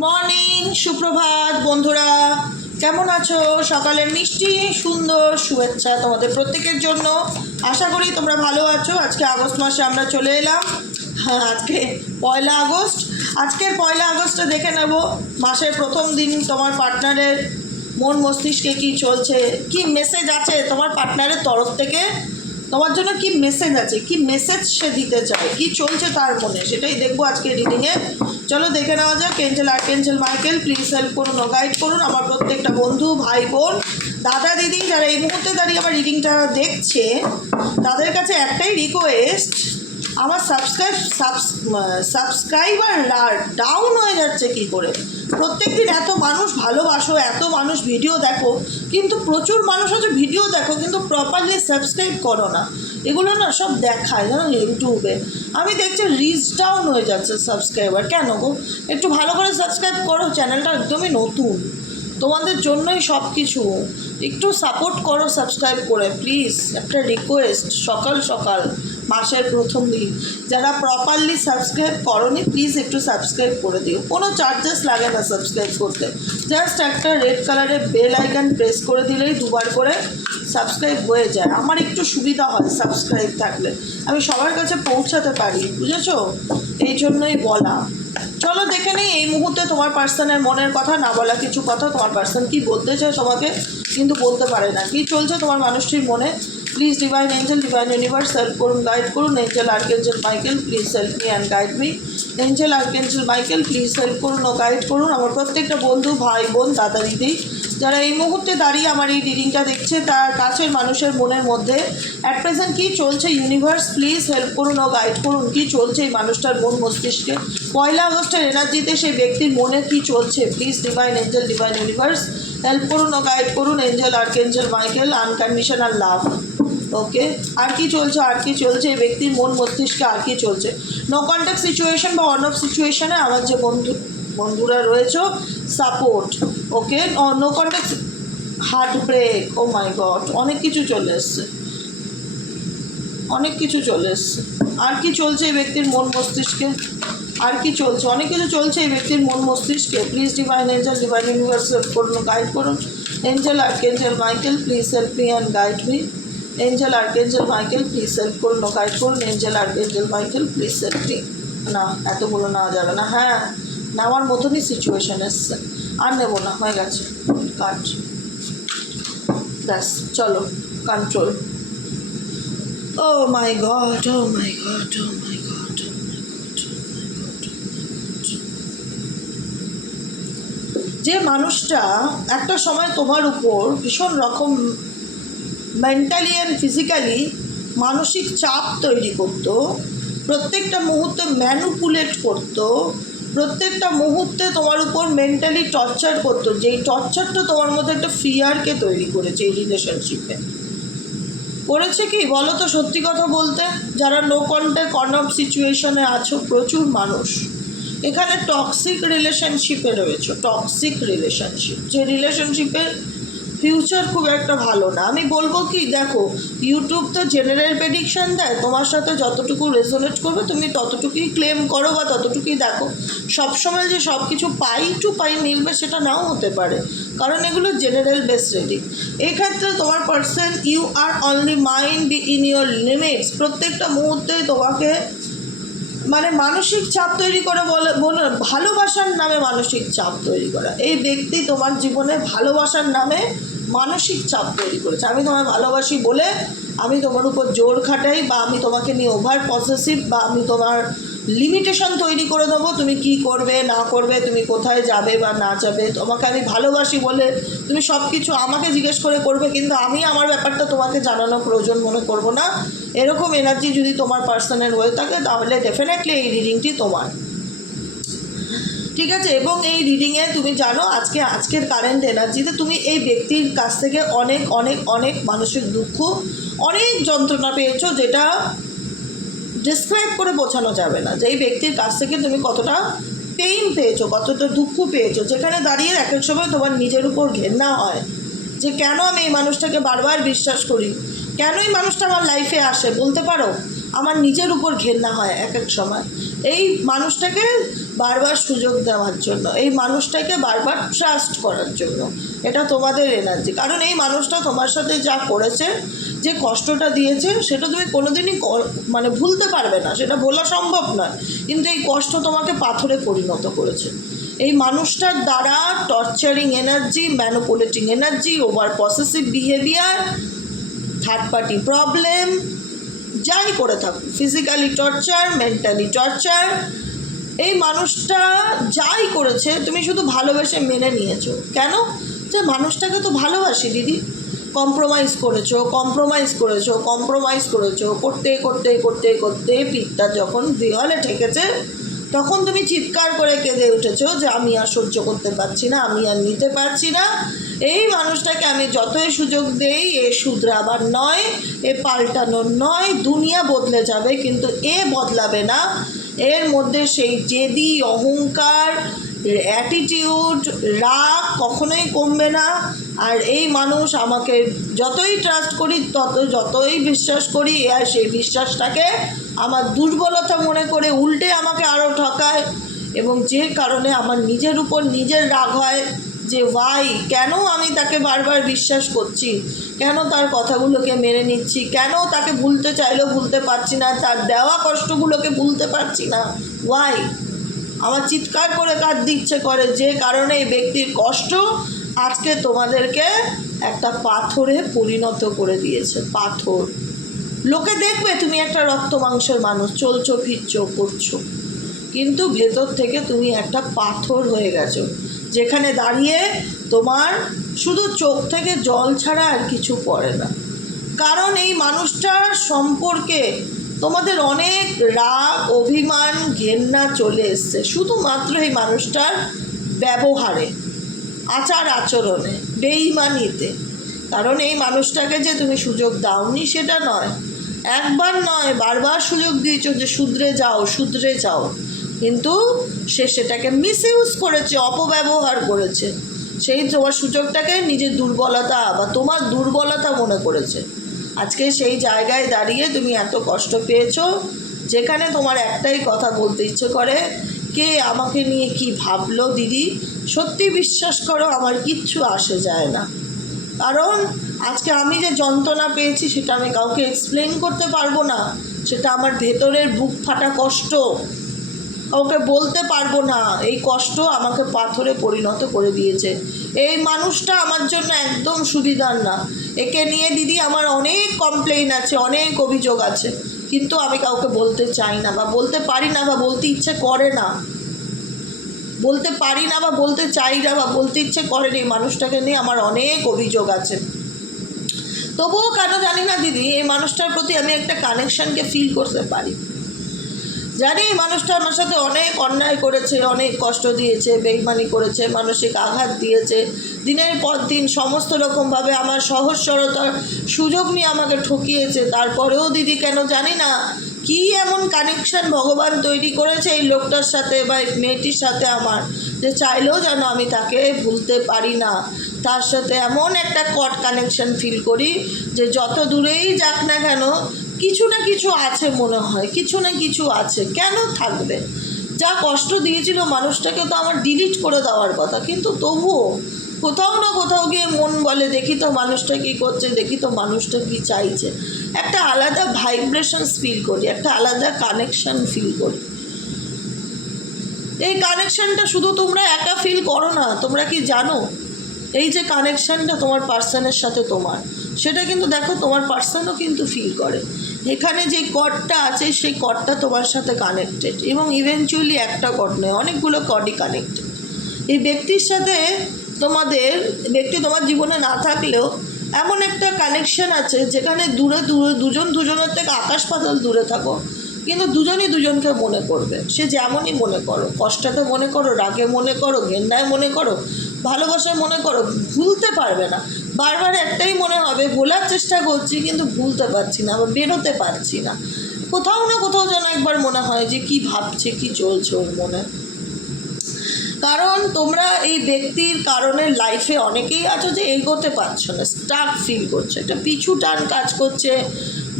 Morning সুপ্রভাত বন্ধুরা। কেমন আছো? সকালের মিষ্টি, সুন্দর শুভেচ্ছা তোমাদের প্রত্যেকের জন্য। আশা করি তোমরা ভালো আছো। আজকে আগস্ট মাসে আমরা চলে এলাম। হ্যাঁ আজকে পয়লা আগস্ট। আজকের পয়লা আগস্টে দেখে নেব। মাসের প্রথম দিন তোমার পার্টনারের মন মস্তিষ্কে কি চলছে, কি মেসেজ আছে তোমার পার্টনারের তরফ থেকে? তোমার জন্য কি মেসেজ আছে, কি মেসেজ সে দিতে চায়, কি চলছে তার মনে? সেটাই দেখব আজকে রিডিংয়ে চলো দেখে নেওয়া যাক angel archangel Michael please help করুন গাইড করুন। আমার প্রত্যেকটা বন্ধু, ভাই, বোন, দাদা, দিদি যারা এই মুহূর্তে দাঁড়িয়ে আমার রিডিংটা দেখছে, তাদের কাছে একটাই রিকোয়েস্ট আমার সাবস্ক্রাইব সাবস্ক্রাইবার ডাউন হয়ে যাচ্ছে কি করে? প্রত্যেকদিন এত মানুষ ভালোবাসো, এত মানুষ ভিডিও দেখো, কিন্তু প্রচুর মানুষ আছে ভিডিও দেখো, কিন্তু প্রপারলি সাবস্ক্রাইব করো না। এগুলো না সব দেখায়, জানো ইউটিউবে আমি দেখছি রিচ ডাউন হয়ে যাচ্ছে সাবস্ক্রাইবার কেন গো? একটু ভালো করে সাবস্ক্রাইব করো চ্যানেলটা একদমই নতুন। তোমাদের জন্যই সব কিছু একটু সাপোর্ট করো সাবস্ক্রাইব করে প্লিজ একটা রিকোয়েস্ট সকাল সকাল। মাসের প্রথম দিন। যারা প্রপারলি সাবস্ক্রাইব করনি প্লিজ একটু সাবস্ক্রাইব করে দিও। কোনো চার্জেস লাগে না সাবস্ক্রাইব করতে। জাস্ট একটা রেড কালারের বেল আইকন প্রেস করে দিলেই দুবার করে সাবস্ক্রাইব হয়ে যায়। আমার একটু সুবিধা হয় সাবস্ক্রাইব থাকলে। আমি সবার কাছে পৌঁছাতে পারি, বুঝেছ? এই জন্যই বলা। চলো দেখে নিই, এই মুহূর্তে তোমার পার্সনের মনের কথা, না বলা কিছু কথা, তোমার পার্সন কি বলতে চায় তোমাকে, কিন্তু বলতে পারে না। কি চলছে তোমার মানুষটির মনে? Please divine angel divine universe help করুন গাইড করুন angel archangel Michael please help me and guide me angel archangel Michael please help করুন ও গাইড করুন আমার প্রত্যেকটা বন্ধু, ভাই, বোন, দাদা, দিদি, যারা এই মুহূর্তে দাঁড়িয়ে আমার এই রিডিংটা দেখছে, তার কাছের মানুষের মনের মধ্যে অ্যাট প্রেজেন্ট কী চলছে ইউনিভার্স প্লিজ হেল্প করুন ও গাইড করুন কী চলছে এই মানুষটার মন মস্তিষ্কে? পয়লা আগস্টের এনার্জিতে সেই ব্যক্তির মনে কী চলছে? Please divine angel divine universe help করুন ও গাইড করুন angel archangel Michael unconditional love okay? আর কি চলছে, আর কি চলছে? এই ব্যক্তির মন মস্তিষ্কে আর কি চলছে? নো কন্ট্যাক্ট সিচুয়েশন বা অন অফ সিচুয়েশনে আমার যে বন্ধু, বন্ধুরা রয়েছে support okay? No contact heart break oh my god অনেক কিছু চলে এসছে। অনেক কিছু চলে এসছে। আর কি চলছে এই ব্যক্তির মন মস্তিষ্কে? আর কি চলছে? অনেক কিছু চলছে এই ব্যক্তির মন মস্তিষ্কে। Please divine angel divine universe করুন গাইড করুন। Angel archangel Michael please help me and guide me angel archangel Michael please help করুন গাইড করুন angel archangel Michael please help me না এতগুলো নেওয়া যাবে না। হ্যাঁ নেওয়ার মতনই সিচুয়েশন এসছে। আর নেব না, হয়ে গেছে। কাট। ব্যাস, চলো control oh my god oh my god oh my god oh my god যে মানুষটা একটা সময় তোমার উপর ভীষণ রকম মেন্টালি অ্যান্ড ফিজিক্যালি মানসিক চাপ তৈরি করতো, প্রত্যেকটা মুহূর্তে ম্যানুপুলেট করতো, প্রত্যেকটা মুহূর্তে তোমার উপর মেন্টালি টর্চার করতো, যেই টর্চারটা তোমার মধ্যে একটা ফিয়ারকে তৈরি করেছে এই রিলেশনশিপে করেছে কি? বলো তো সত্যি কথা বলতে, যারা নো কন্ট্যাক্ট অন অফ সিচুয়েশনে আছো, প্রচুর মানুষ। এখানে টক্সিক রিলেশনশিপে রয়েছে টক্সিক রিলেশনশিপ যে রিলেশনশিপের ফিউচার খুব একটা ভালো না। আমি বলব কি, দেখো ইউটিউব তো জেনারেল প্রেডিকশন দেয়, তোমার সাথে যতটুকু রেজোনেট করবে, তুমি ততটুকুই ক্লেম করো বা ততটুকুই দেখো। সবসময় যে সব কিছু পাই টু পাই মিলবে, সেটা নাও হতে পারে। কারণ এগুলো জেনারেল বেস রেডিং এই ক্ষেত্রে তোমার person you are only mind be in your limits প্রত্যেকটা মুহূর্তে তোমাকে মানে মানসিক চাপ তৈরি করে বলো, ভালোবাসার নামে মানসিক চাপ তৈরি করা। এই ব্যক্তি তোমার জীবনে ভালোবাসার নামে মানসিক চাপ তৈরি করেছে। আমি তোমায় ভালোবাসি বলে আমি তোমার উপর জোর খাটাই বা আমি তোমাকে নিয়ে ওভার পসেসিভ বা আমি তোমার লিমিটেশন তৈরি করে দেবো। তুমি কি করবে, না করবে, তুমি কোথায় যাবে বা না যাবে, তোমাকে আমি ভালোবাসি বলে তুমি সব কিছু আমাকে জিজ্ঞেস করে করবে, কিন্তু আমি আমার ব্যাপারটা তোমাকে জানানো প্রয়োজন মনে করব না। এরকম এনার্জি যদি তোমার পার্সনের হয়ে থাকে, তাহলে ডেফিনেটলি এই রিডিংটি তোমার। ঠিক আছে? এবং এই রিডিংয়ে তুমি জানো আজকে, আজকের কারেন্ট এনার্জিতে তুমি এই ব্যক্তির কাছ থেকে অনেক অনেক অনেক মানসিক দুঃখ, অনেক যন্ত্রণা পেয়েছ যেটা ডিসক্রাইব করে বোঝানো যাবে না যে এই ব্যক্তির কাছ থেকে তুমি কতটা পেইন পেয়েছ, কতটা দুঃখ পেয়েছ। যেখানে দাঁড়িয়ে এক এক সময় তোমার নিজের উপর ঘেন্না হয় যে কেন আমি এই মানুষটাকে বারবার বিশ্বাস করি? কেন এই মানুষটা আমার লাইফে আসে? বলতে পারো? আমার নিজের উপর ঘেন্না হয় এক এক সময়। এই মানুষটাকে বারবার সুযোগ দেওয়ার জন্য, এই মানুষটাকে বারবার ট্রাস্ট করার জন্য। এটা তোমাদের এনার্জি কারণ এই মানুষটা তোমার সাথে যা করেছে, যে কষ্টটা দিয়েছে, সেটা তুমি কোনোদিনই মানে ভুলতে পারবে না। সেটা ভোলা সম্ভব নয়। কিন্তু এই কষ্ট তোমাকে পাথরে পরিণত করেছে। এই মানুষটার দ্বারা torturing energy manipulating energy over possessive behaviour third party problem যাই করে থাকুক ফিজিক্যালি টর্চার মেন্টালি টর্চার এই মানুষটা যাই করেছে, তুমি শুধু ভালোবেসে মেনে নিয়েছো। কেন? যে মানুষটাকে তো ভালোবাসি, দিদি। কম্প্রোমাইজ করেছ কম্প্রোমাইজ করেছ কম্প্রোমাইজ করেছ। করতে করতে করতে করতে পিঠটা যখন দেওয়ালে ঠেকেছে, তখন তুমি চিৎকার করে কেঁদে উঠেছো যে আমি আর সহ্য করতে পারছি না, আমি আর নিতে পারছি না। এই মানুষটাকে আমি যতই সুযোগ দেই, এ শুধরাবার নয়, এ পাল্টানোর নয়, দুনিয়া বদলে যাবে, কিন্তু এ বদলাবে না। এর মধ্যে সেই জেদি, অহংকার অ্যাটিটিউড রাগ কখনোই কমবে না। আর এই মানুষ আমাকে যতই ট্রাস্ট করি, তত, যতই বিশ্বাস করি আর সেই বিশ্বাসটাকে আমার দুর্বলতা মনে করে উল্টে আমাকে আরও ঠকায় এবং যে কারণে আমার নিজের উপর নিজের রাগ হয়। যে ভাই, কেন আমি তাকে বারবার বিশ্বাস করছি? কেন তার কথাগুলোকে মেনে নিচ্ছি? কেন তাকে ভুলতে চাইলেও ভুলতে পারছি না? তার দেওয়া কষ্টগুলোকে ভুলতে পারছি না? ওয়াই আমার চিৎকার করে কাঁদতে ইচ্ছে করে। যে কারণে এই ব্যক্তির কষ্ট আজকে তোমাদেরকে একটা পাথরে পরিণত করে দিয়েছে, পাথর। লোকে দেখবে তুমি একটা রক্ত মাংসের মানুষ, চলছো, ফিরছো করছ কিন্তু ভেতর থেকে তুমি একটা পাথর হয়ে গেছো। যেখানে দাঁড়িয়ে তোমার শুধু চোখ থেকে জল ছাড়া আর কিছু পড়ে না। কারণ এই মানুষটার সম্পর্কে তোমাদের অনেক রাগ, অভিমান, ঘেন্না চলে এসছে। শুধুমাত্র এই মানুষটার ব্যবহারে, আচার আচরণে, বেইমানিতে। কারণ এই মানুষটাকে যে তুমি সুযোগ দাওনি সেটা নয়। একবার নয়, বারবার সুযোগ দিয়েছ যে শুধরে যাও শুধরে যাও। কিন্তু সে সেটাকে মিস ইউজ করেছে, অপব্যবহার করেছে। সেই তোমার সুযোগটাকে নিজের দুর্বলতা বা তোমার দুর্বলতা মনে করেছে। আজকে সেই জায়গায় দাঁড়িয়ে তুমি এত কষ্ট পেয়েছ, যেখানে তোমার একটাই কথা বলতে ইচ্ছে করে, কে আমাকে নিয়ে কি ভাবলো দিদি? সত্যি বিশ্বাস করো, আমার কিচ্ছু আসে যায় না। কারণ আজকে আমি যে যন্ত্রণা পেয়েছি, সেটা আমি কাউকে এক্সপ্লেন করতে পারব না। সেটা আমার ভেতরের বুক ফাটা কষ্ট। কাউকে বলতে পারব না। এই কষ্ট আমাকে পাথরে পরিণত করে দিয়েছে। এই মানুষটা আমার জন্য একদম সুবিধার না। একে নিয়ে দিদি আমার অনেক কমপ্লেইন আছে, অনেক অভিযোগ আছে। কিন্তু আমি কাউকে বলতে চাই না বা বলতে পারি না বা বলতে ইচ্ছে করে না। বলতে পারি না বা বলতে চাই না বা বলতে ইচ্ছে করেনি এই মানুষটাকে নিয়ে আমার অনেক অভিযোগ আছে। তবুও কেন জানি না দিদি, এই মানুষটার প্রতি আমি একটা কানেকশনকে ফিল করতে পারি। জানি মানুষটা আমার সাথে অনেক অন্যায় করেছে, অনেক কষ্ট দিয়েছে, বেইমানি করেছে, মানসিক আঘাত দিয়েছে। দিনের পর দিন সমস্ত রকমভাবে আমার সহজ সরলতার সুযোগ নিয়ে আমাকে ঠকিয়েছে। তারপরেও দিদি কেন জানি না কি এমন কানেকশন ভগবান তৈরি করেছে এই লোকটার সাথে বা এই মেয়েটির সাথে আমার যে চাইলেও যেন আমি তাকে ভুলতে পারি না। তার সাথে এমন একটা কট কানেকশন ফিল করি যে যত দূরেই যাক না কেন কিছু না কিছু আছে মনে হয়, কিছু না কিছু আছে। কেন থাকবে? যা কষ্ট দিয়েছিল মানুষটাকে তো আমার ডিলিট করে দেওয়ার কথা। কিন্তু তবুও কোথাও না কোথাও গিয়ে মন বলে, দেখি তো মানুষটা কী করছে, দেখি তো মানুষটা কী চাইছে। একটা আলাদা ভাইব্রেশনস ফিল করি, একটা আলাদা কানেকশন ফিল করি। এই কানেকশনটা শুধু তোমরা একা ফিল করো না, তোমরা কি জানো? এই যে কানেকশনটা তোমার পার্সনের সাথে তোমার, সেটা কিন্তু দেখো তোমার পার্সনও কিন্তু ফিল করে। এখানে যে কডটা আছে, সেই কডটা তোমার সাথে কানেক্টেড এবং ইভেনচুয়ালি একটা কড নয়, অনেকগুলো কডই কানেক্টেড এই ব্যক্তির সাথে তোমাদের, ব্যক্তি তোমার জীবনে না থাকলেও এমন একটা কানেকশন আছে যেখানে দূরে দূরে, দুজন দুজনের থেকে আকাশ পাতাল দূরে থাকো। কিন্তু দুজনই দুজনকে মনে করবে। সে যেমনই মনে করো কষ্টতে মনে করো, রাগে মনে করো গেন্দায় মনে করো ভালোবাসায় মনে করো, ভুলতে পারবে না। বারবার একটাই মনে হবে, ভোলার চেষ্টা করছি কিন্তু ভুলতে পারছি না বা বেরোতে পারছি না। কোথাও না কোথাও যেন একবার মনে হয় যে কি ভাবছে, কি চলছে ওর মনে। কারণ তোমরা এই ব্যক্তির কারণে লাইফে অনেকেই আছো যে এগোতে পারছ না স্টাক ফিল করছ। একটা পিছু টান কাজ করছে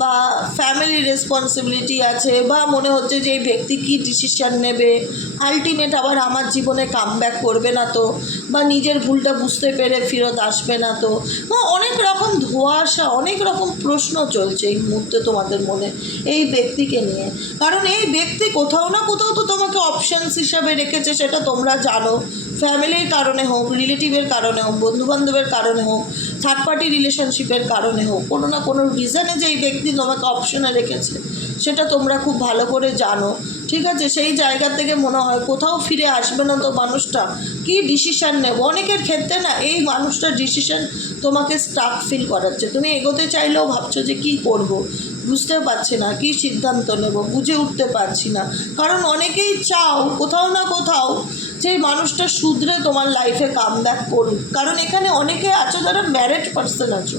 বা ফ্যামিলি রেসপন্সিবিলিটি আছে বা মনে হচ্ছে যে এই ব্যক্তি কী ডিসিশন নেবে আলটিমেট আবার আমার জীবনে কাম করবে না তো, বা নিজের ভুলটা বুঝতে পেরে ফেরত আসবে না তো, বা অনেক রকম ধোঁয়াশা অনেক রকম প্রশ্ন চলছে এই মুহূর্তে তোমাদের মনে এই ব্যক্তিকে নিয়ে। কারণ এই ব্যক্তি কোথাও না কোথাও তো তোমাকে অপশানস হিসাবে রেখেছে, সেটা তোমরা জানো। ফ্যামিলির কারণে হোক রিলেটিভের কারণে হোক, বন্ধুবান্ধবের কারণে হোক থার্ড পার্টি রিলেশনশিপের কারণে হোক, কোনো না কোনো রিজনে যে এই ব্যক্তি তোমাকে অপশনে রেখেছে, সেটা তোমরা খুব ভালো করে জানো, ঠিক আছে? সেই জায়গা থেকে মনে হয় কোথাও ফিরে আসবে না তো মানুষটা, কি ডিসিশান নেব? অনেকের ক্ষেত্রে না এই মানুষটার ডিসিশন তোমাকে স্টাক ফিল করাচ্ছে। তুমি এগোতে চাইলেও ভাবছ যে কি করব। বুঝতে পারছি না, কি সিদ্ধান্ত নেব? বুঝে উঠতে পারছি না। কারণ অনেকেই চাও, কোথাও না কোথাও যে মানুষটা শুধরে তোমার লাইফে কাম ব্যাক করুক। কারণ এখানে অনেকে আছো যারা ম্যারেড পার্সন আছো।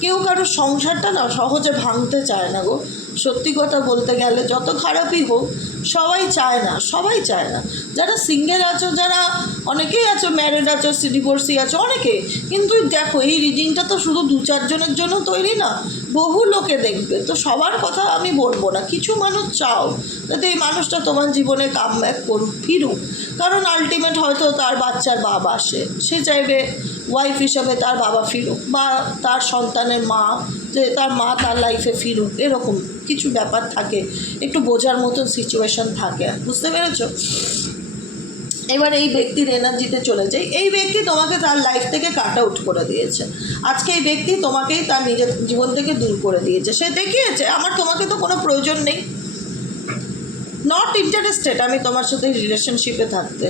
কেউ কারও সংসারটা না সহজে ভাঙতে চায় না গো। সত্যি কথা বলতে গেলে যত খারাপই হোক, সবাই চায় না, সবাই চায় না। যারা সিঙ্গেল আছো, যারা অনেকেই আছো ম্যারেড আছো ডিভোর্সি আছো, অনেকে। কিন্তু দেখো, এই রিডিংটা তো শুধু দু চারজনের জন্য তৈরি না, বহু লোকে দেখবে। তো সবার কথা আমি বলব না, কিছু মানুষ চাও যাতে এই মানুষটা তোমার জীবনে কাম ব্যাক করুক, ফিরুক। কারণ আলটিমেট হয়তো তার বাচ্চার বাবা আসে, সে চাইবে ওয়াইফ হিসাবে তার বাবা ফিরুক, বা তার সন্তানের মা যে তার মা তার লাইফে ফিরুক, এরকম কিছু ব্যাপার থাকে, একটু বোঝার মতন সিচুয়েশন থাকে, বুঝতে পেরেছ? এবার এই ব্যক্তির এনার্জিতে চলে যায় এই ব্যক্তি তোমাকে তার লাইফ থেকে কাট আউট করে দিয়েছে। আজকে এই ব্যক্তি তোমাকেই তার নিজের জীবন থেকে দূর করে দিয়েছে। সে দেখিয়েছে, আমার তোমাকে তো কোনো প্রয়োজন নেই। নট ইন্টারেস্টেড আমি তোমার সাথে রিলেশনশিপে থাকতে।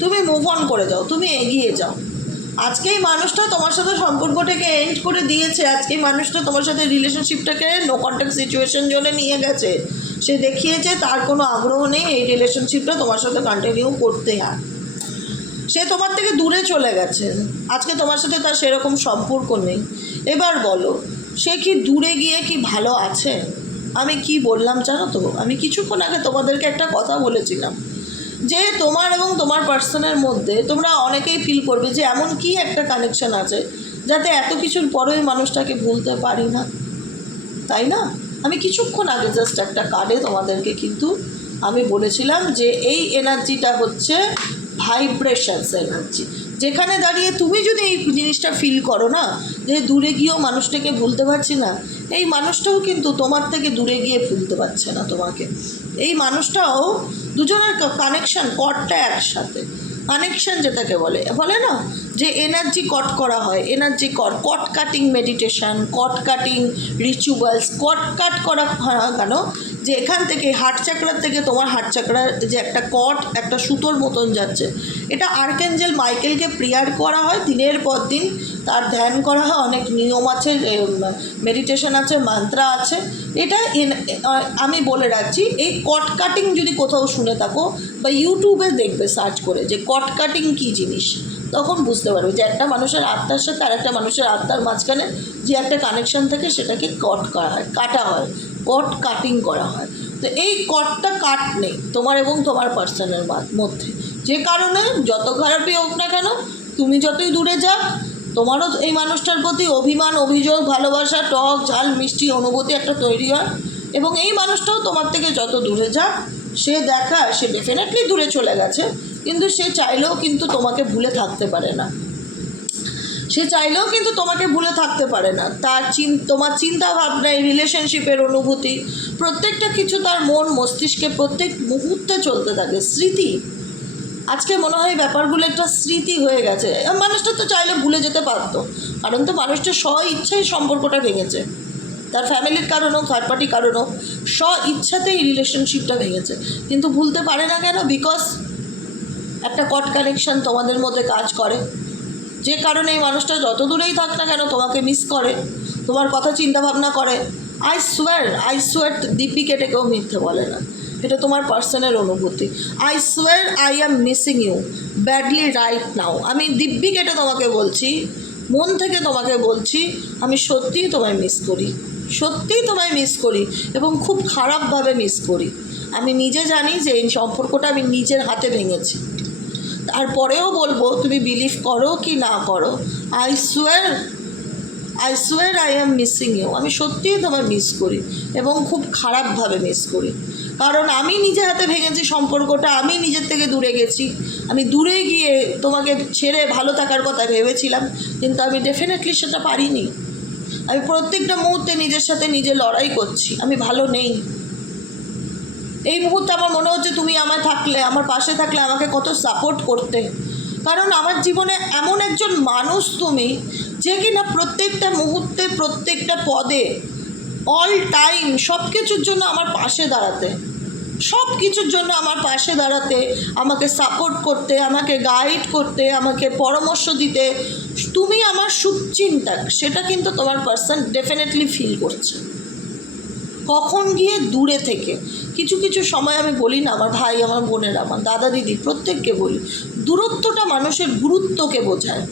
তুমি মুভ অন করে যাও, তুমি এগিয়ে যাও। আজকে এই মানুষটা তোমার সাথে সম্পর্কটাকে এন্ড করে দিয়েছে। আজকে মানুষটা তোমার সাথে রিলেশনশিপটাকে নো কন্ট্যাক্ট সিচুয়েশন জন্য নিয়ে গেছে। সে দেখিয়েছে, তার কোনো আগ্রহ নেই এই রিলেশনশিপটা তোমার সাথে কন্টিনিউ করতে হয় সে তোমার থেকে দূরে চলে গেছে। আজকে তোমার সাথে তার সেরকম সম্পর্ক নেই। এবার বলো, সে কি দূরে গিয়ে কি ভালো আছে? আমি কি বললাম জানো তো? আমি কিছুক্ষণ আগে তোমাদেরকে একটা কথা বলেছিলাম। যে তোমার এবং তোমার পার্সনের মধ্যে তোমরা অনেকেই ফিল করবে যে এমন কি একটা কানেকশন আছে যাতে এত কিছুর পরেও মানুষটাকে ভুলতে পারি না। তাই না? আমি কিছুক্ষণ আগে জাস্ট একটা কার্ডে তোমাদেরকে কিন্তু আমি বলেছিলাম যে এই এনার্জিটা হচ্ছে ভাইব্রেশনস এনার্জি যেখানে দাঁড়িয়ে তুমি যদি এই জিনিসটা ফিল করো না যে দূরে গিয়েও মানুষটাকে ভুলতে পারছি না, এই মানুষটাও কিন্তু তোমার থেকে দূরে গিয়ে ভুলতে পারছে না তোমাকে। এই মানুষটাও দুজনের কানেকশন কটটা একসাথে। কানেকশন যেটাকে বলে। বলে না? যে এনার্জি কট করা হয় energy cord cord cutting meditation cord cutting rituals cord cut করা হয় কেন? যে এখান থেকে হার্ট চাকরার থেকে তোমার হার্ট চাকরার যে একটা কট একটা সুতোর মতন যাচ্ছে। এটা আর্কেঞ্জেল মাইকেলকে প্রেয়ার করা হয় দিনের পর দিন। তার ধ্যান করা হয়, অনেক নিয়ম আছে মেডিটেশন আছে মান্ত্রা আছে। এটা আমি বলে রাখছি, এই কট কাটিং যদি কোথাও শুনে থাকো বা ইউটিউবে দেখবে সার্চ করে যে কট কাটিং কী জিনিস, তখন বুঝতে পারবে যে একটা মানুষের আত্মার সাথে আর একটা মানুষের আত্মার মাঝখানে যে একটা কানেকশন থাকে, সেটাকে কট করা হয় কাটা হয় কট কাটিং করা হয়। তো এই কটটা কাট নেই, তোমার এবং তোমার পার্সনের মধ্যে। যে কারণে যত খারাপই হোক না কেন, তুমি যতই দূরে যাও তোমারও এই মানুষটার প্রতি অভিমান, অভিযোগ, ভালোবাসা, টক, ঝাল, মিষ্টি অনুভূতি একটা তৈরি হয়। এবং এই মানুষটাও তোমার থেকে যত দূরে যাক, সে দেখা, সে ডেফিনেটলি দূরে চলে গেছে। কিন্তু সে চাইলেও কিন্তু তোমাকে ভুলে থাকতে পারে না। সে চাইলেও কিন্তু তোমাকে ভুলে থাকতে পারে না। তার চিন, তোমার চিন্তা ভাবনা এই রিলেশনশিপের অনুভূতি, প্রত্যেকটা কিছু তার মন, মস্তিষ্কে প্রত্যেক মুহূর্তে চলতে থাকে। স্মৃতি আজকে মনে হয় ব্যাপারগুলো একটা স্মৃতি হয়ে গেছে। মানুষটা তো চাইলে ভুলে যেতে পারতো। কারণ তো মানুষটা স্ব ইচ্ছাই সম্পর্কটা ভেঙেছে। তার ফ্যামিলির কারণ হোক থার্ড পার্টি কারণ হোক, স্ব ইচ্ছাতেই রিলেশনশিপটা ভেঙেছে। কিন্তু ভুলতে পারে না কেন? বিকজ একটা কট কানেকশন তোমাদের মধ্যে কাজ করে। যে কারণে এই মানুষটা যত দূরেই থাক না কেন তোমাকে মিস করে, তোমার কথা চিন্তা ভাবনা করে। আই সোয়ার আই সোয়ার দিব্যি কেটে কেউ মিথ্যে বলে না। এটা তোমার পার্সনের অনুভূতি। I swear I am missing you badly right now আমি দিব্যি এটা তোমাকে বলছি, মন থেকে তোমাকে বলছি, আমি সত্যিই তোমায় মিস করি। সত্যিই তোমায় মিস করি এবং খুব খারাপভাবে মিস করি। আমি নিজে জানি যে এই সম্পর্কটা আমি নিজের হাতে ভেঙেছি। তারপরেও বলব, তুমি বিলিভ করো কি না করো I swear I swear I am missing you আমি সত্যিই তোমায় মিস করি এবং খুব খারাপভাবে মিস করি। কারণ আমি নিজে হাতে ভেঙেছি সম্পর্কটা, আমি নিজের থেকে দূরে গেছি। আমি দূরে গিয়ে তোমাকে ছেড়ে ভালো থাকার কথা ভেবেছিলাম, কিন্তু আমি ডেফিনেটলি সেটা পারিনি। আমি প্রত্যেকটা মুহূর্তে নিজের সাথে নিজে লড়াই করছি, আমি ভালো নেই। এই মুহূর্তে আমার মনে হচ্ছে তুমি আমার থাকলে, আমার পাশে থাকলে আমাকে কত সাপোর্ট করতে। কারণ আমার জীবনে এমন একজন মানুষ তুমি, যে কিনা প্রত্যেকটা মুহূর্তে, প্রত্যেকটা পদে অল টাইম সব কিছুর জন্য আমার পাশে দাঁড়াতে। সব কিছুর জন্য আমার পাশে দাঁড়াতে, আমাকে সাপোর্ট করতে, আমাকে গাইড করতে, আমাকে পরামর্শ দিতে। তুমি আমার শুভচিন্তক, সেটা কিন্তু তোমার পার্সন ডেফিনেটলি ফিল করছে। কখন গিয়ে দূরে থেকে, কিছু কিছু সময় আমি বলি না, আমার ভাই, আমার বোনেরা, আমার দাদা, দিদি, প্রত্যেককে বলি, দূরত্বটা মানুষের গুরুত্বকে বোঝায়।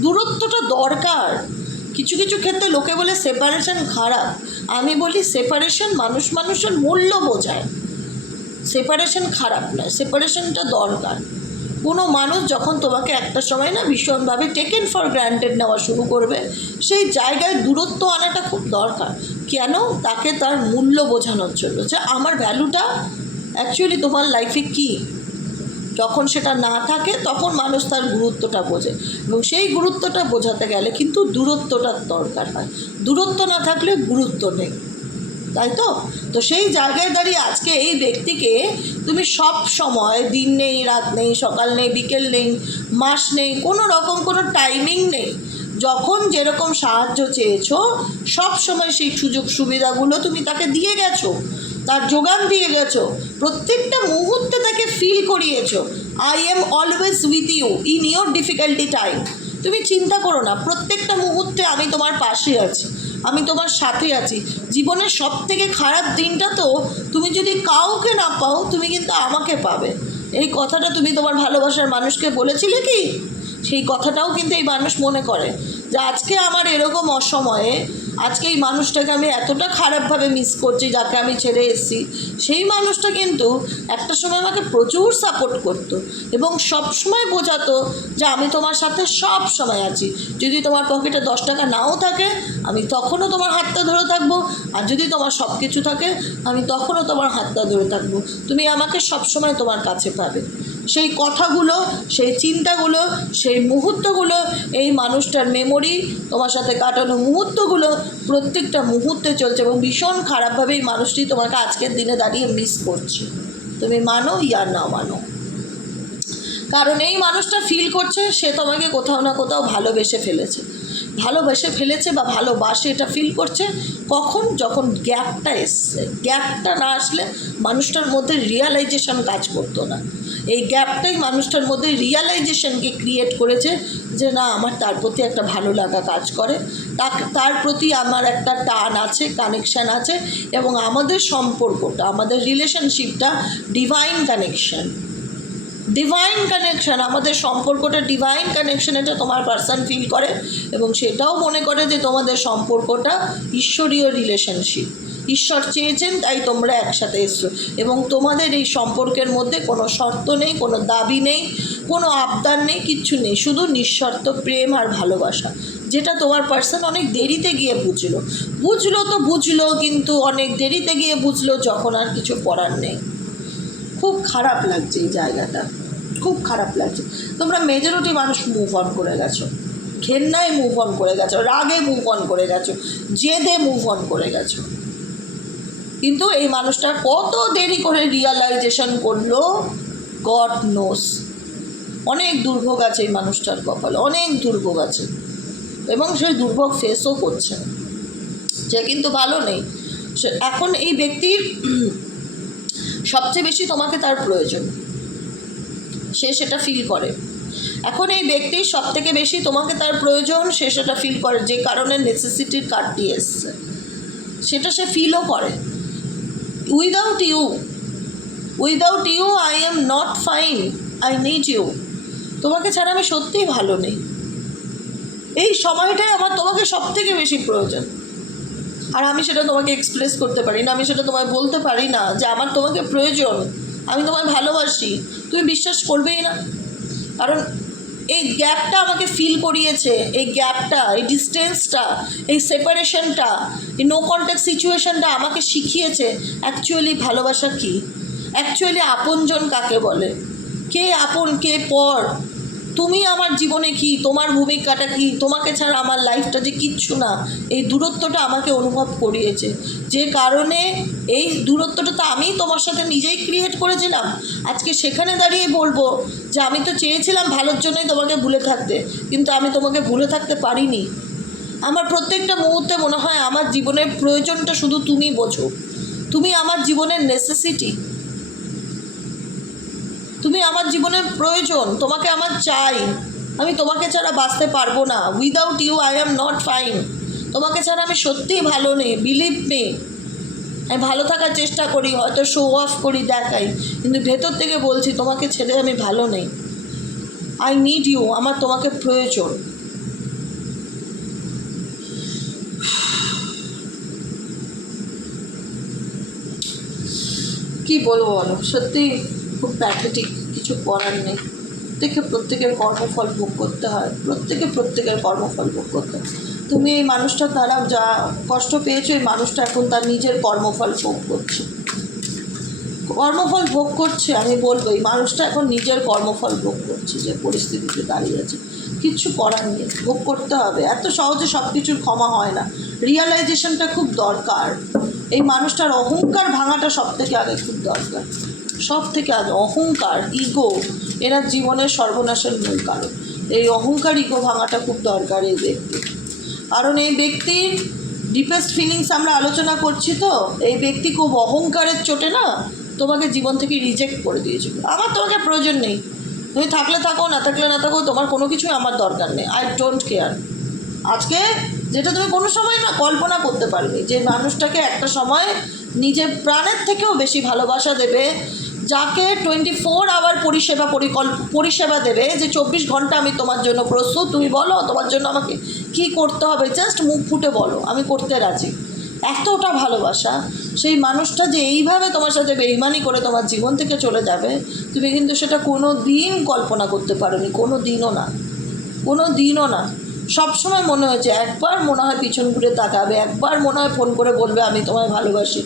দূরত্বটা দরকার। কিছু কিছু ক্ষেত্রে লোকে বলে সেপারেশন খারাপ। আমি বলি সেপারেশন মানুষ মানুষের মূল্য বোঝায়। সেপারেশন খারাপ নয় সেপারেশনটা দরকার। কোনো মানুষ যখন তোমাকে একটা সময় না ভীষণভাবে টেকেন ফর গ্র্যান্টেড নেওয়া শুরু করবে, সেই জায়গায় দূরত্ব আনাটা খুব দরকার। কেন? তাকে তার মূল্য বোঝানোর জন্য। যে আমার ভ্যালুটা অ্যাকচুয়ালি তোমার লাইফে কী? যখন সেটা না থাকে, তখন মানুষ তার গুরুত্বটা বোঝে। এবং সেই গুরুত্বটা বোঝাতে গেলে কিন্তু দূরত্বটার দরকার হয়। দূরত্ব না থাকলে গুরুত্ব নেই। তাই তো? তো সেই জায়গায় দাঁড়িয়ে আজকে এই ব্যক্তিকে তুমি সব সময়, দিন নেই, রাত নেই, সকাল নেই, বিকেল নেই, মাস নেই, কোনো রকম কোনো টাইমিং নেই। যখন যেরকম সাহায্য চেয়েছো, সব সময় সেই সুযোগ সুবিধাগুলো তুমি তাকে দিয়ে গেছো। তার যোগান দিয়ে গেছো। প্রত্যেকটা মুহূর্তে তাকে feel করিয়েছো। I am always with you in your difficulty time তুমি চিন্তা করো না, প্রত্যেকটা মুহূর্তে আমি তোমার পাশে আছি, আমি তোমার সাথে আছি। জীবনের সব থেকে খারাপ দিনটা তো তুমি যদি কাউকে না পাও, তুমি কিন্তু আমাকে পাবে। এই কথাটা তুমি তোমার ভালোবাসার মানুষকে বলেছিলে কি? সেই কথাটাও কিন্তু এই মানুষ মনে করে যে আজকে আমার এরকম অসময়ে আজকে এই মানুষটাকে আমি এতটা খারাপভাবে মিস করছি যাকে আমি ছেড়ে এসেছি, সেই মানুষটা কিন্তু একটা সময় আমাকে প্রচুর সাপোর্ট করতো এবং সব সময় বোঝাতো যে আমি তোমার সাথে সব সময় আছি। যদি তোমার পকেটে দশ টাকা নাও থাকে, আমি তখনও তোমার হাতটা ধরে থাকব। আর যদি তোমার সব কিছু থাকে, আমি তখনও তোমার হাতটা ধরে থাকব। তুমি আমাকে সব সময় তোমার কাছে পাবে। সেই কথাগুলো, সেই চিন্তাগুলো, সেই মুহূর্তগুলো, এই মানুষটার মেমোরি তোমার সাথে কাটানো মুহূর্তগুলো প্রত্যেকটা মুহূর্তে চলছে এবং ভীষণ খারাপভাবে এই মানুষটি তোমাকে আজকের দিনে দাঁড়িয়ে মিস করছে। তুমি মানো ইয়া না মানো। কারণ এই মানুষটা ফিল করছে, সে তোমাকে কোথাও না কোথাও ভালোবেসে ফেলেছে। ভালোবেসে ফেলেছে বা ভালোবাসে এটা ফিল করছে, কখন? যখন গ্যাপটা এসছে। গ্যাপটা না আসলে মানুষটার মধ্যে রিয়ালাইজেশন কাজ করতো না। এই গ্যাপটাই মানুষটার মধ্যে রিয়ালাইজেশনকে ক্রিয়েট করেছে যে না, আমার তার প্রতি একটা ভালো লাগা কাজ করে। তার প্রতি আমার একটা টান আছে কানেকশান আছে এবং আমাদের সম্পর্কটা, আমাদের রিলেশনশিপটা ডিভাইন কানেকশান ডিভাইন কানেকশান আমাদের সম্পর্কটা ডিভাইন কানেকশন এটা তোমার পার্সন ফিল করে এবং সেটাও মনে করে যে তোমাদের সম্পর্কটা ঈশ্বরীয় রিলেশনশিপ ঈশ্বর চেয়েছেন, তাই তোমরা একসাথে এসছো। এবং তোমাদের এই সম্পর্কের মধ্যে কোনো শর্ত নেই, কোনো দাবি নেই, কোনো আবদার নেই, কিচ্ছু নেই। শুধু নিঃশর্ত প্রেম আর ভালোবাসা, যেটা তোমার পার্সন অনেক দেরিতে গিয়ে বুঝলো। বুঝলো তো বুঝলো, কিন্তু অনেক দেরিতে গিয়ে বুঝলো যখন আর কিছু করার নেই। খুব খারাপ লাগছে এই জায়গাটা। খুব খারাপ লাগছে। তোমরা মেজরিটি মানুষ মুভ অন করে গেছো। ঘেন্নায় মুভ অন করে গেছো, রাগে মুভ অন করে গেছো, জেদে মুভ অন করে গেছো। কিন্তু এই মানুষটা কত দেরি করে রিয়ালাইজেশন করল? গড নোস অনেক দুর্ভোগ আছে এই মানুষটার কপালে, অনেক দুর্ভোগ আছে। এবং সে দুর্ভোগ ফেসও করছে। যে কিন্তু ভালো নেই। সে এখন এই ব্যক্তির সবচেয়ে বেশি তোমাকে তার প্রয়োজন। সে সেটা ফিল করে। এখন এই ব্যক্তির সব থেকে বেশি তোমাকে তার প্রয়োজন, সে সেটা ফিল করে। যে কারণে নেসেসিটির কার্ডটি এসছে। সেটা সে ফিলও করে। Without you without you I am not fine I need you তোমাকে ছাড়া আমি সত্যিই ভালো নেই। এই সময়টাই আমার তোমাকে সব থেকে বেশি প্রয়োজন। আর আমি সেটা তোমাকে এক্সপ্রেস করতে পারি না, আমি সেটা তোমায় বলতে পারি না যে আমার তোমাকে প্রয়োজন। আমি তোমায় ভালোবাসি। তুমি বিশ্বাস করবেই না। কারণ এই গ্যাপটা আমাকে ফিল করিয়েছে, এই গ্যাপটা এই ডিস্টেন্সটা এই সেপারেশনটা এই নো কন্ট্যাক্ট সিচুয়েশনটা আমাকে শিখিয়েছে অ্যাকচুয়ালি ভালোবাসা কী? অ্যাকচুয়ালি আপনজন কাকে বলে? কে আপন, কে পর? তুমি আমার জীবনে কি, তোমার ভূমিকাটা কি, তোমাকে ছাড়া আমার লাইফটা যে কিচ্ছু না, এই দূরত্বটা আমাকে অনুভব করিয়েছে। যে কারণে এই দূরত্বটা তো আমি তোমার সাথে নিজেই ক্রিয়েট করেছিলাম। আজকে সেখানে দাঁড়িয়ে বলব যে আমি তো চেয়েছিলাম ভালোর জন্যই তোমাকে ভুলে থাকতে, কিন্তু আমি তোমাকে ভুলে থাকতে পারিনি। আমার প্রত্যেকটা মুহূর্তে মনে হয় আমার জীবনের প্রয়োজনটা শুধু তুমি বোঝো। তুমি আমার জীবনের নেসেসিটি তুমি আমার জীবনের প্রয়োজন, তোমাকে আমার চাই। আমি তোমাকে ছাড়া বাঁচতে পারব না। Without you I am not fine তোমাকে ছাড়া আমি সত্যিই ভালো নেই বিলিভ মি আমি ভালো থাকার চেষ্টা করি, হয়তো শো অফ করি, দেখাই। কিন্তু ভেতর থেকে বলছি, তোমাকে ছেড়ে আমি ভালো নেই। আই নিড ইউ আমার তোমাকে প্রয়োজন। কি বলব বলো? সত্যি খুব প্যাথেটিক কিছু করার নেই। প্রত্যেকে, প্রত্যেকের কর্মফল ভোগ করতে হয়। প্রত্যেকে, প্রত্যেকের কর্মফল ভোগ করতে হয়। তুমি এই মানুষটার দ্বারা যা কষ্ট পেয়েছ, এই মানুষটা এখন তার নিজের কর্মফল ভোগ করছে। কর্মফল ভোগ করছে, আমি বলব, এই মানুষটা এখন নিজের কর্মফল ভোগ করছে, যে পরিস্থিতিতে দাঁড়িয়ে আছে। কিচ্ছু করার নেই, ভোগ করতে হবে। এত সহজে সব কিছুর ক্ষমা হয় না। রিয়ালাইজেশনটা খুব দরকার। এই মানুষটার অহংকার ভাঙাটা সব থেকে আগে খুব দরকার। সব থেকে আগে, অহংকার ইগো এরা জীবনের সর্বনাশের মূল কারণ। এই অহংকার ইগো ভাঙাটা খুব দরকার এই ব্যক্তি কারণ এই ব্যক্তির ডিপেস্ট ফিলিংস আমরা আলোচনা করছি তো, এই ব্যক্তি খুব অহংকারের চোটে না, তোমাকে জীবন থেকে রিজেক্ট করে দিয়েছিল আমার তোমাকে প্রয়োজন নেই। তুমি থাকলে থাকো, না থাকলে না থাকো, তোমার কোনো কিছুই আমার দরকার নেই। আই ডোন্ট কেয়ার আজকে যেটা তুমি কোনো সময় না কল্পনা করতে পারবে, যে মানুষটাকে একটা সময় নিজের প্রাণের থেকেও বেশি ভালোবাসা দেবে যাকে টোয়েন্টি ফোর আওয়ার পরিষেবা পরিকল, পরিষেবা দেবে যে চব্বিশ ঘণ্টা আমি তোমার জন্য প্রস্তুত, তুমি বলো তোমার জন্য আমাকে কি করতে হবে জাস্ট মুখ ফুটে বলো, আমি করতে রাজি। এতটা ভালোবাসা, সেই মানুষটা যে এইভাবে তোমার সাথে বেইমানি করে তোমার জীবন থেকে চলে যাবে, তুমি কিন্তু সেটা কোনো দিন কল্পনা করতে পারোনি কোনো দিনও না। কোনো দিনও না। সবসময় মনে হয়েছে, একবার মনে হয় পিছন ঘুরে তাকাবে, একবার মনে হয় ফোন করে বলবে, আমি তোমায় ভালোবাসি।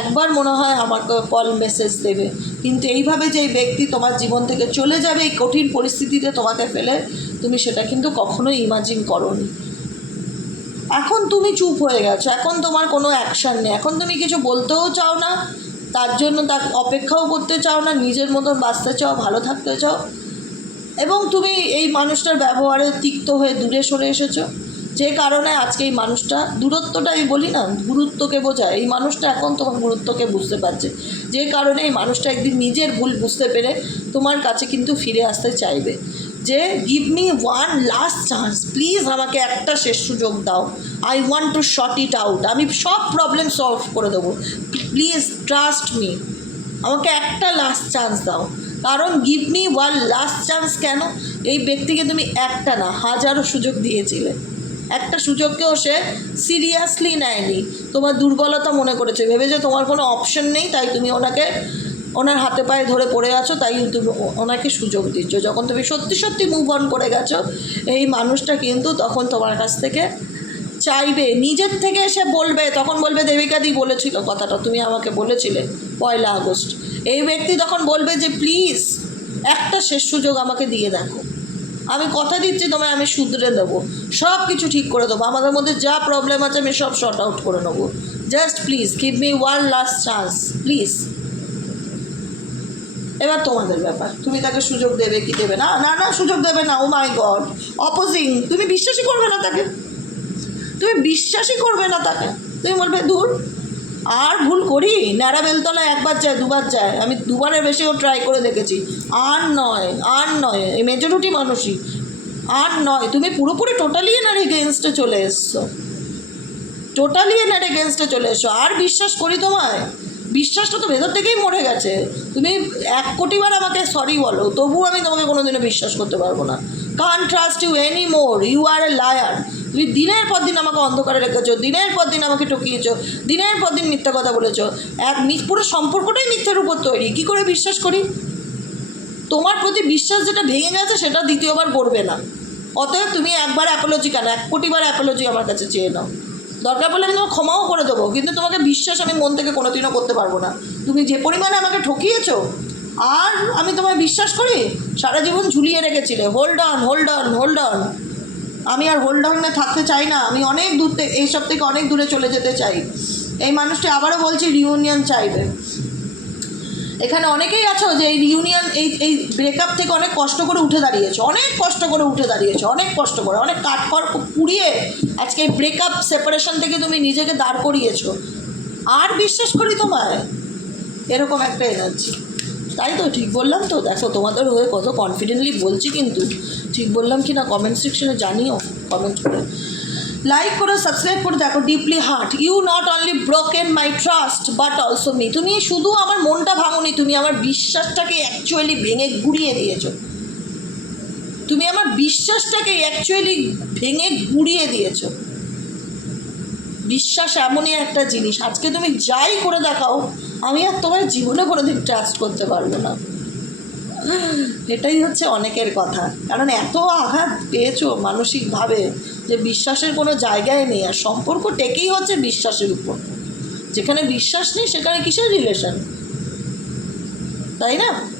একবার মনে হয় আমাকে কল মেসেজ দেবে। কিন্তু এইভাবে যে ব্যক্তি তোমার জীবন থেকে চলে যাবে, এই কঠিন পরিস্থিতিতে তোমাকে ফেলে, তুমি সেটা কিন্তু কখনোই ইমাজিন করোনি। এখন তুমি চুপ হয়ে গেছো, এখন তোমার কোনো অ্যাকশান নেই, এখন তুমি কিছু বলতেও চাও না, তার জন্য তার অপেক্ষাও করতে চাও না, নিজের মতন বাঁচতে চাও, ভালো থাকতে চাও, এবং তুমি এই মানুষটার ব্যবহারে তিক্ত হয়ে দূরে সরে এসেছ। যে কারণে আজকে এই মানুষটা, দূরত্বটা আমি বলি না, গুরুত্বকে বোঝায়। এই মানুষটা এখন তোমার গুরুত্বকে বুঝতে পারছে। যে কারণে এই মানুষটা একদিন নিজের ভুল বুঝতে পেরে তোমার কাছে কিন্তু ফিরে আসতে চাইবে। যে give me one last chance please আমাকে একটা শেষ সুযোগ দাও। I want to sort it out আমি সব প্রবলেম সলভ করে দেবো। প্লিজ ট্রাস্ট মি আমাকে একটা লাস্ট চান্স দাও। কারণ give me one last chance কেন? এই ব্যক্তিকে তুমি একটা না, হাজারো সুযোগ দিয়েছিলে। একটা সুযোগকেও সে সিরিয়াসলি নেয়নি। তোমার দুর্বলতা মনে করেছে। ভেবেছে তোমার কোনো অপশন নেই, তাই তুমি ওনাকে, ওনার হাতে পায়ে ধরে পড়ে আছো, তাই তুমি ওনাকে সুযোগ দিচ্ছ। যখন তুমি সত্যি সত্যি মুভ অন করে গেছো, এই মানুষটা কিন্তু তখন তোমার কাছ থেকে চাইবে, নিজের থেকে এসে বলবে, তখন বলবে দেবিকাদি বলেছিল কথাটা, তুমি আমাকে বলেছিলে পয়লা আগস্ট। এই ব্যক্তি তখন বলবে যে, প্লিজ, একটা শেষ সুযোগ আমাকে দিয়ে দেখো। আমি কথা দিচ্ছি, তোমায় আমি শুধরে দেবো সব কিছু ঠিক করে দেবো। আমাদের মধ্যে যা প্রবলেম আছে, আমি সব শর্ট আউট করে নেব। Just please give me one last chance please এবার তোমাদের ব্যাপার। তুমি তাকে সুযোগ দেবে কি দেবে না? না না, সুযোগ দেবে না ও মাই গড অপোজিং তুমি বিশ্বাসই করবে না তাকে। তুমি বিশ্বাসই করবে না তাকে। তুমি বলবে, দূর আর ভুল করি? ন্যাড়া বেলতলা একবার যায়, দুবার যায়। আমি দুবারের বেশিও ট্রাই করে দেখেছি। আর নয় আর নয়, এই মেজরিটি মানুষই। আর নয়, তুমি পুরোপুরি টোটালি এনার এগেনস্টে চলে এসছো। টোটালি এনার এগেনস্টে চলে এসো আর বিশ্বাস করি তোমায়? বিশ্বাসটা তো ভেতর থেকেই মরে গেছে। তুমি এক কোটিবার আমাকে সরি বলো, তবুও আমি তোমাকে কোনোদিনও বিশ্বাস করতে পারব না। Can trust you any more you are a liar তুমি দিনের পর দিন আমাকে অন্ধকারে রেখেছো, দিনের পর দিন আমাকে টকিয়েছো দিনের পর দিন মিথ্যা কথা বলেছ। এক পুরো সম্পর্কটাই মিথ্যের উপর তৈরি। কী করে বিশ্বাস করি? তোমার প্রতি বিশ্বাস যেটা ভেঙে গেছে, সেটা দ্বিতীয়বার করবে না। অতএব তুমি একবার অ্যাপোলজি কেন? এক কোটিবার অ্যাপোলজি আমার কাছে চেয়ে নাও। দরকার পড়লে আমি তোমাকে ক্ষমাও করে দেবো, কিন্তু তোমাকে বিশ্বাস আমি মন থেকে কোনোদিনও করতে পারব না। তুমি যে পরিমাণে আমাকে ঠকিয়েছো আর আমি তোমায় বিশ্বাস করি? সারা জীবন ঝুলিয়ে রেখেছিলে। Hold on hold on hold on আমি আর হোল্ড অনে থাকতে চাই না। আমি অনেক দূর থেকে এইসব থেকে অনেক দূরে চলে যেতে চাই। এই মানুষটি আবারও বলছি রিউনিয়ন চাইবে। এখানে অনেকেই আছো যে এই রিউনিয়ন এই এই ব্রেকআপ থেকে অনেক কষ্ট করে উঠে দাঁড়িয়েছে। অনেক কষ্ট করে উঠে দাঁড়িয়েছে। অনেক কষ্ট করে, অনেক কাঠখড় পুড়িয়ে আজকে এই ব্রেকআপ সেপারেশন থেকে তুমি নিজেকে দাঁড় করিয়েছো। আর বিশ্বাস করি তোমায়? এরকম একটা এনার্জি তাই তো ঠিক বললাম তো, দেখো তোমাদের হয়ে কত কনফিডেন্টলি বলছি কিন্তু, ঠিক বললাম কি না কমেন্ট সেকশনে জানিও কমেন্ট করে। লাইক করো সাবস্ক্রাইব করে, দেখো deeply hurt you not only broken my trust but also me তুমি শুধু আমার মনটা ভাঙনি, তুমি আমার বিশ্বাসটাকে অ্যাকচুয়ালি ভেঙে গুড়িয়ে দিয়েছ। তুমি আমার বিশ্বাসটাকে অ্যাকচুয়ালি ভেঙে গুড়িয়ে দিয়েছ। বিশ্বাস এমনই একটা জিনিস। আজকে তুমি যাই করে দেখাও আমি আর তোমার জীবনে কোনো দিন ট্রাস্ট করতে পারব না। এটাই হচ্ছে অনেকের কথা। কারণ এত আঘাত পেয়েছ মানসিকভাবে যে বিশ্বাসের কোনো জায়গায় নেই। আর সম্পর্ক টেকেই হচ্ছে বিশ্বাসের উপর। যেখানে বিশ্বাস নেই, সেখানে কিসের রিলেশন তাই না?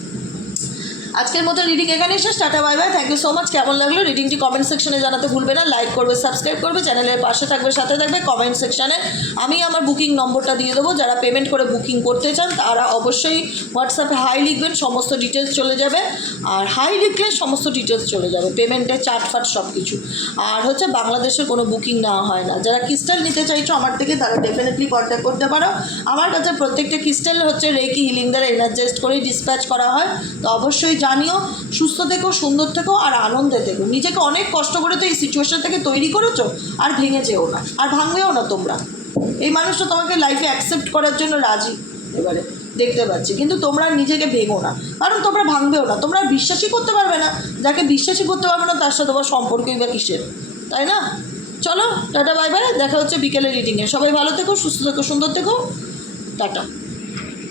আজকের মতো রিডিং এখানে শেষ, tata bye bye thank you so much কেমন লাগল রিডিংটি কমেন্ট সেকশনে জানাতে ভুলবে না লাইক করবে সাবস্ক্রাইব করবে চ্যানেলের পাশে থাকবে, সাথে থাকবে কমেন্ট সেকশনে আমি আমার বুকিং নম্বরটা দিয়ে দেবো, যারা পেমেন্ট করে বুকিং করতে চান, তারা অবশ্যই হোয়াটসঅ্যাপে হাই লিখবেন, সমস্ত ডিটেলস চলে যাবে। আর হাই লিখলে সমস্ত ডিটেলস চলে যাবে পেমেন্টের চার্ট ফাট সব কিছু আর হচ্ছে বাংলাদেশের কোনো বুকিং নেওয়া হয় না। যারা ক্রিস্টাল নিতে চাইছো আমার থেকে, তারা ডেফিনেটলি কন্ট্যাক্ট করতে পারো। আমার কাছে প্রত্যেকটা ক্রিস্টাল হচ্ছে রেকি হিলিং দ্বারা এনার্জাইজড করেই ডিসপ্যাচ করা হয়। তো অবশ্যই জানিও, সুস্থ থেকো, সুন্দর থেকো আর আনন্দে থেকো। নিজেকে অনেক কষ্ট করে তো এই সিচুয়েশন থেকে তৈরি করেছ আর ভেঙে যেও না, আর ভাঙবেও না তোমরা। এই মানুষটা তোমাকে লাইফে অ্যাকসেপ্ট করার জন্য রাজি এবারে, দেখতে পাচ্ছি। কিন্তু তোমরা নিজেকে ভেঙো না, কারণ তোমরা ভাঙবেও না। তোমরা বিশ্বাসই করতে পারবে না। যাকে বিশ্বাসই করতে পারবে না, তার সাথে তোমার সম্পর্কই বা কিসের, তাই না? চলো, টাটা বাই বাই দেখা হচ্ছে বিকেলে রিডিংয়ে সবাই ভালো থেকো, সুস্থ থেকো, সুন্দর থেকো। টাটা।